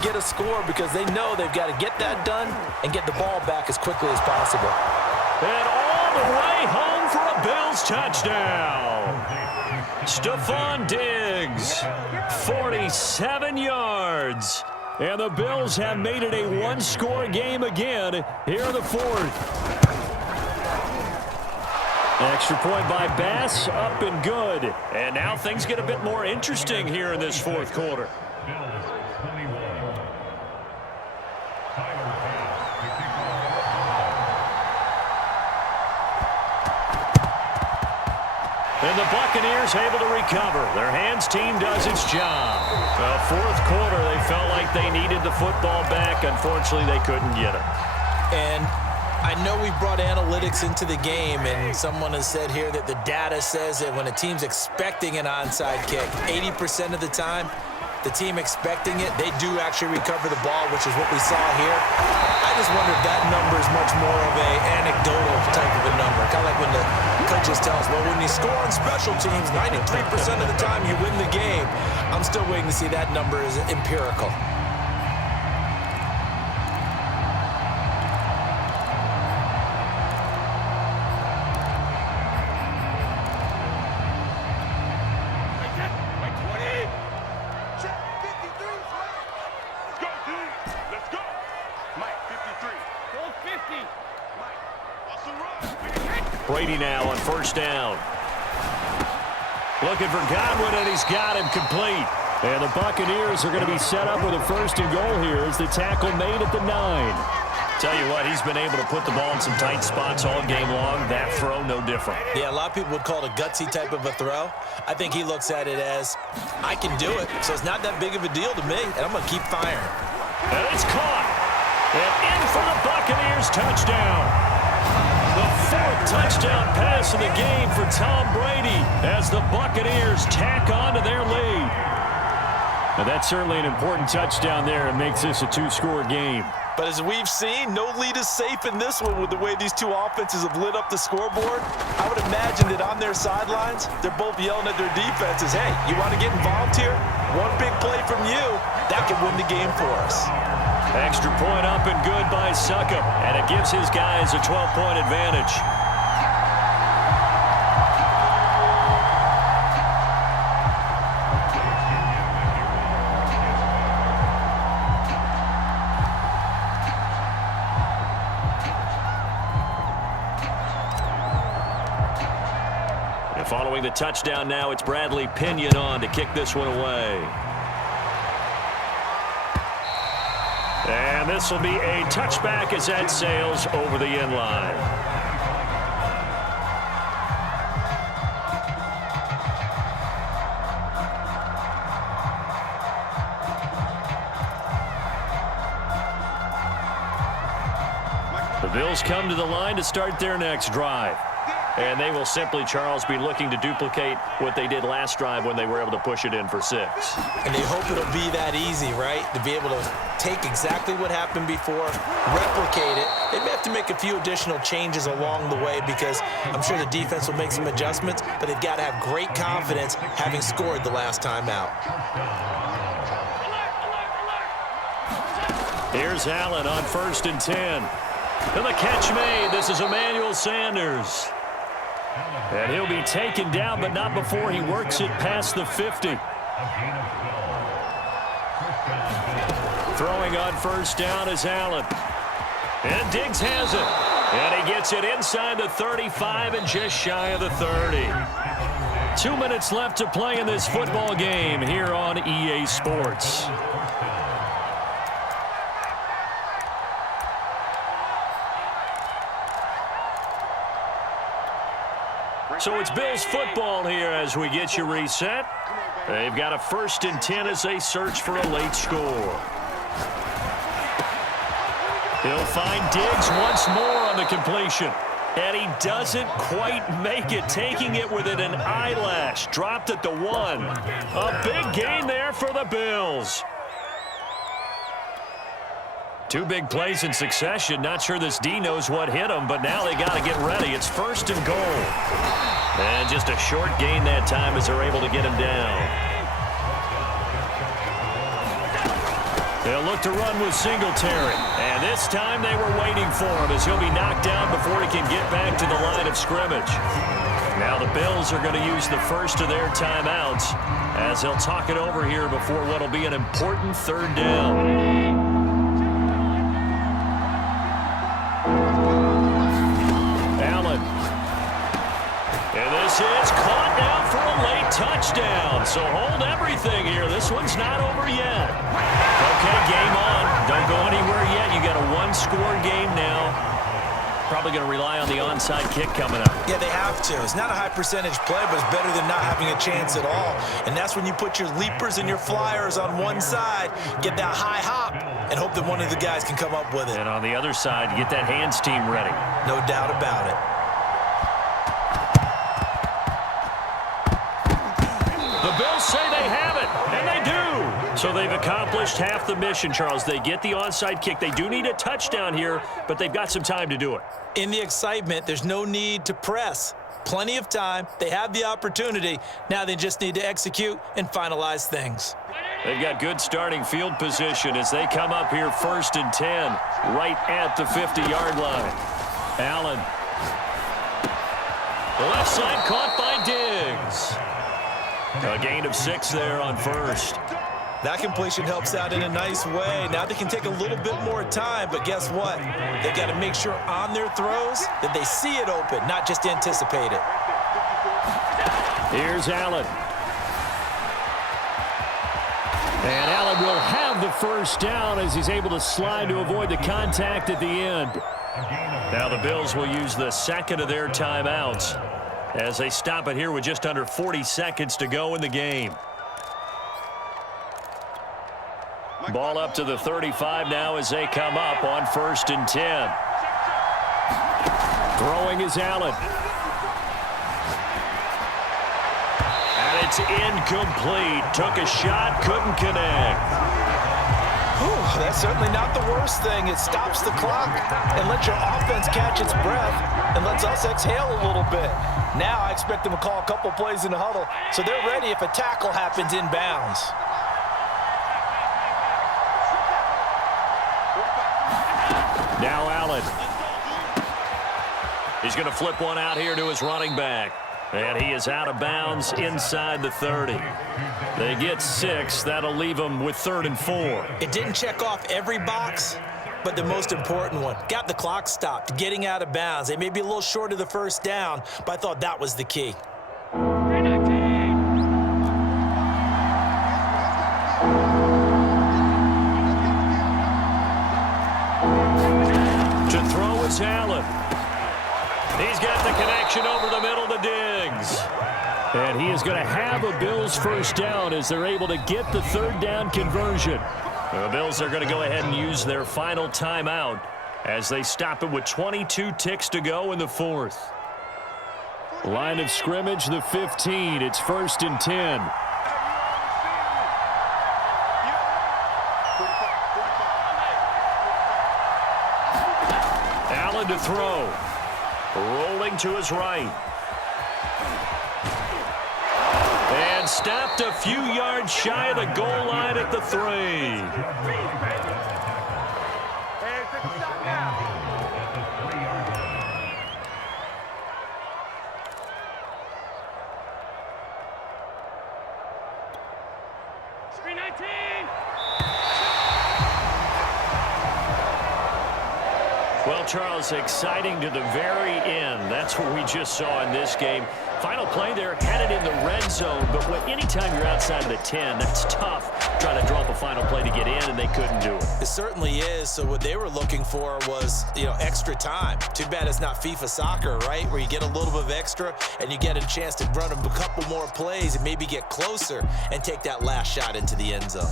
get a score because they know they've got to get that done and get the ball back as quickly as possible. And all the way home for a Bills touchdown. Stephon Diggs, 47 yards. And the Bills have made it a one-score game again here in the fourth. Extra point by Bass, up and good. And now things get a bit more interesting here in this fourth quarter. And the Buccaneers able to recover. Their hands team does its job. Fourth quarter, they felt like they needed the football back. Unfortunately, they couldn't get it. And I know we brought analytics into the game, and someone has said here that the data says that when a team's expecting an onside kick, 80% of the time, the team expecting it, they do actually recover the ball, which is what we saw here. I just wonder if that number is much more of an anecdotal type of a number. Kind of like when the coaches tell us, well, when you score on special teams, 93% of the time you win the game. I'm still waiting to see that number is empirical. Brady now on first down. Looking for Godwin, and he's got him complete. And the Buccaneers are going to be set up with a first and goal here as the tackle made at the 9. Tell you what, he's been able to put the ball in some tight spots all game long. That throw, no different. Yeah, a lot of people would call it a gutsy type of a throw. I think he looks at it as, I can do it, so it's not that big of a deal to me, and I'm going to keep firing. And it's caught. And in for the Buccaneers touchdown. The fourth touchdown pass of the game for Tom Brady as the Buccaneers tack on to their lead. Now that's certainly an important touchdown there. It makes this a two-score game. But as we've seen, no lead is safe in this one with the way these two offenses have lit up the scoreboard. I would imagine that on their sidelines, they're both yelling at their defenses, hey, you want to get involved here? One big play from you, that could win the game for us. Extra point up and good by Succop, and it gives his guys a 12-point advantage. And following the touchdown now, it's Bradley Pinion on to kick this one away. And this will be a touchback as that sails over the end line. The Bills come to the line to start their next drive. And they will simply, Charles, be looking to duplicate what they did last drive when they were able to push it in for 6. And they hope it'll be that easy, right? To be able to take exactly what happened before, replicate it. They may have to make a few additional changes along the way because I'm sure the defense will make some adjustments, but they've got to have great confidence having scored the last time out. Here's Allen on 1st and 10. And the catch made. This is Emmanuel Sanders. And he'll be taken down, but not before he works it past the 50. Throwing on first down is Allen. And Diggs has it. And he gets it inside the 35 and just shy of the 30. 2 minutes left to play in this football game here on EA Sports. So it's Bills football here as we get you reset. They've got a 1st and 10 as they search for a late score. He'll find Diggs once more on the completion. And he doesn't quite make it, taking it within an eyelash. Dropped at the 1. A big gain there for the Bills. 2 big plays in succession. Not sure this D knows what hit him, but now they got to get ready. It's 1st and goal. And just a short gain that time as they're able to get him down. They'll look to run with Singletary. And this time they were waiting for him as he'll be knocked down before he can get back to the line of scrimmage. Now the Bills are going to use the first of their timeouts as they'll talk it over here before what will be an important third down. Allen. And this is caught now for a late touchdown. So hold everything here. This one's not over yet. Okay, game on. Don't go anywhere yet. You got a one-score game now. Probably going to rely on the onside kick coming up. Yeah, they have to. It's not a high percentage play, but it's better than not having a chance at all. And that's when you put your leapers and your flyers on one side, get that high hop, and hope that one of the guys can come up with it. And on the other side, get that hands team ready. No doubt about it. The Bills say they have it, and they do. So they've accomplished half the mission, Charles. They get the onside kick. They do need a touchdown here, but they've got some time to do it. In the excitement, there's no need to press. Plenty of time. They have the opportunity. Now they just need to execute and finalize things. They've got good starting field position as they come up here 1st and 10, right at the 50-yard line. Allen. The left side caught by Diggs. A gain of 6 there on first. That completion helps out in a nice way. Now they can take a little bit more time, but guess what? They've got to make sure on their throws that they see it open, not just anticipate it. Here's Allen. And Allen will have the first down as he's able to slide to avoid the contact at the end. Now the Bills will use the second of their timeouts as they stop it here with just under 40 seconds to go in the game. Ball up to the 35 now as they come up on 1st and 10. Throwing is Allen. And it's incomplete. Took a shot, couldn't connect. Whew, that's certainly not the worst thing. It stops the clock and lets your offense catch its breath and lets us exhale a little bit. Now I expect them to call a couple plays in the huddle so they're ready if a tackle happens inbounds. Now Allen. He's going to flip one out here to his running back. And he is out of bounds inside the 30. They get 6. That'll leave them with 3rd and 4. It didn't check off every box, but the most important one. Got the clock stopped, getting out of bounds. They may be a little short of the first down, but I thought that was the key. Allen. He's got the connection over the middle to Diggs. And he is going to have a Bills first down as they're able to get the 3rd down conversion. The Bills are going to go ahead and use their final timeout as they stop it with 22 ticks to go in the 4th. Line of scrimmage, the 15. It's 1st and 10. To throw. Rolling to his right. And stopped a few yards shy of the goal line at the 3. Well, Charles, exciting to the very end. That's what we just saw in this game. Final play there, had it in the red zone, but anytime you're outside of the 10, that's tough trying to draw up a final play to get in, and they couldn't do it. It certainly is. So what they were looking for was, extra time. Too bad it's not FIFA soccer, right, where you get a little bit of extra and you get a chance to run a couple more plays and maybe get closer and take that last shot into the end zone.